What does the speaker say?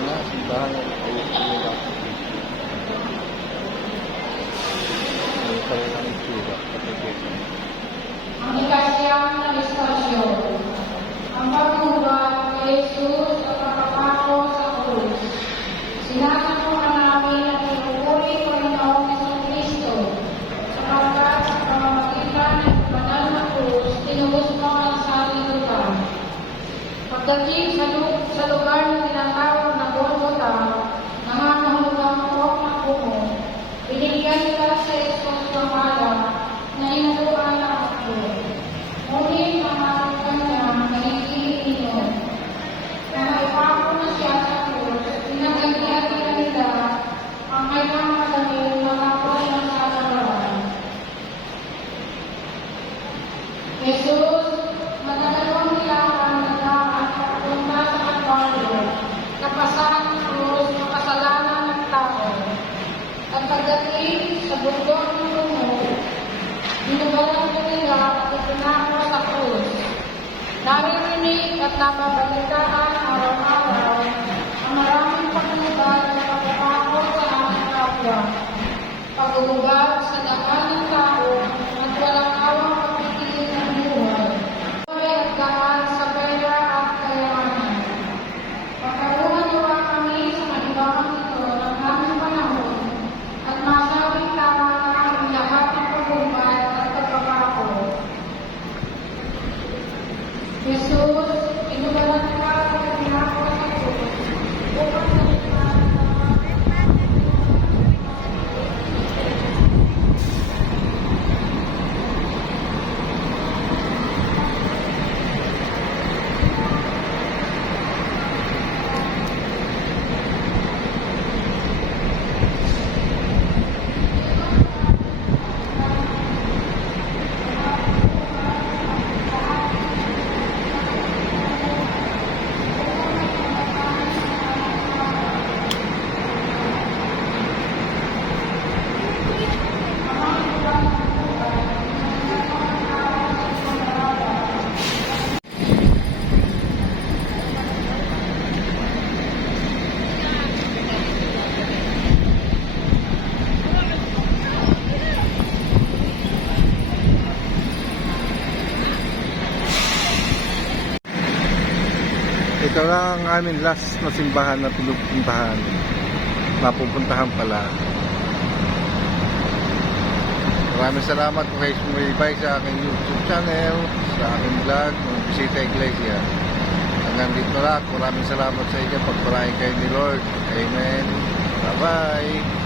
na, simbahan ng ayos nila. Ano pa rin ang itsura, kapatid. Ang ikasyam na istasyon, ang pagbuhat kay Jesus at pagkapako sa krus. Sinasakuhan namin ang pinupuri ko ng Panginoong Jesucristo, sapagkat sa pamamagitan ng banal na krus, tinubos mo ang sanlibutan. Pagdating sa lugar na tinatawag na Golgotha, nangangahulugang Puwak ng Bungo, binigyan nila sa Jesus ng alak na inaluan ng ako. Ngunit ang kanya nakikinig na maipako na siya sa krus, pinagagyan nila ang kanyang madaming mga apoy ng salarawan. Jesus, madalawang nilakan na daan papunta sa Kalbaryo, napasahan ng krus ng kasalanan ng tao. At pagdating sa bundok ng Bungo, binubalan ko nila at ipinako sa krus. Naririnig at napabalitaan araw-araw ang maraming paglubat at pagpapako sa aming kapwa. Paglubat sa daan ng tao at walang awang pagpipili ng buhay. Buhay at daan sa pera at kayamanan. Pagkaroon nawa kami sa kalibangan ito ng aming panahon at masabing tama na ang lahat ng paglubat at pagpapako. Jesus, inubalan ka at pinako sa krus upang sabihan Ito lang ang aming last na simbahan na pinupuntahan. Napupuntahan pala. Maraming salamat po kayo sumibay sa aking YouTube channel, sa aking vlog, ng Bisita Iglesia. Hanggang dito lang. Maraming salamat sa inyo. Pagpalain kayo ni Lord. Amen. Bye-bye.